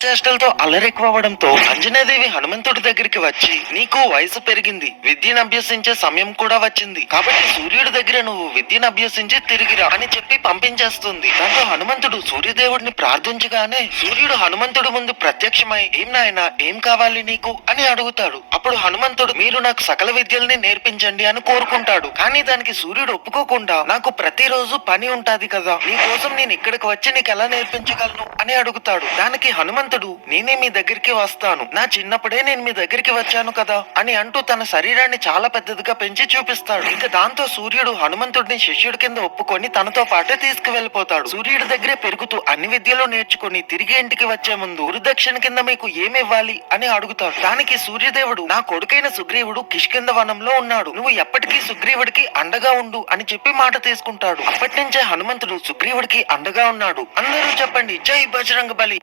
చేష్టలతో అల్లరెక్కువడంతో అంజనాదేవి హనుమంతుడి దగ్గరికి వచ్చి నీకు వయసు పెరిగింది విద్యను అభ్యసించే సమయం కూడా వచ్చింది. కాబట్టి సూర్యుడి దగ్గర నువ్వు విద్యను అభ్యసించి తిరిగిరా అని చెప్పి పంపించేస్తుంది. దాంతో హనుమంతుడు సూర్యదేవుడిని ప్రార్థించగానే సూర్యుడు హనుమంతుడు ముందు ప్రత్యక్షమై ఏం నాయనా ఏం కావాలి నీకు? అని అడుగుతాడు. అప్పుడు హనుమంతుడు మీరు నాకు సకల విద్యల్ని నేర్పించండి అని కోరుకుంటాడు. కానీ దానికి సూర్యుడు ఒప్పుకోకుండా నాకు ప్రతిరోజు పని ఉంటాది కదా నీ కోసం నేను ఇక్కడికి వచ్చి నీకు ఎలా నేర్పించగలను? అని అడుగుతాడు. దానికి హనుమంతుడు నేనే మీ దగ్గరికి వస్తాను. నా చిన్నప్పుడే నేను మీ దగ్గరికి వచ్చాను కదా అని అంటూ తన శరీరాన్ని చాలా పెద్దదిగా పెంచి చూపిస్తాడు. ఇంకా దాంతో సూర్యుడు హనుమంతుడిని శిష్యుడి కింద ఒప్పుకొని తనతో పాటే తీసుకువెళ్ళిపోతాడు. సూర్యుడి దగ్గరే పెరుగుతూ అన్ని విద్యలు నేర్చుకుని తిరిగి ఇంటికి వచ్చే ముందు గురుదక్షిణ కింద మీకు ఏమి ఇవ్వాలి అని అడుగుతాడు. దానికి సూర్యదేవుడు నా కొడుకైన సుగ్రీవుడు కిష్కింద వనంలో ఉన్నాడు. నువ్వు ఎప్పటికీ సుగ్రీవుడికి అండగా ఉండు అని చెప్పి మాట తీసుకుంటాడు. అప్పటి నుంచే హనుమంతుడు సుగ్రీవుడికి అండగా ఉన్నాడు. అందరూ చెప్పండి జై బజరంగ బలి!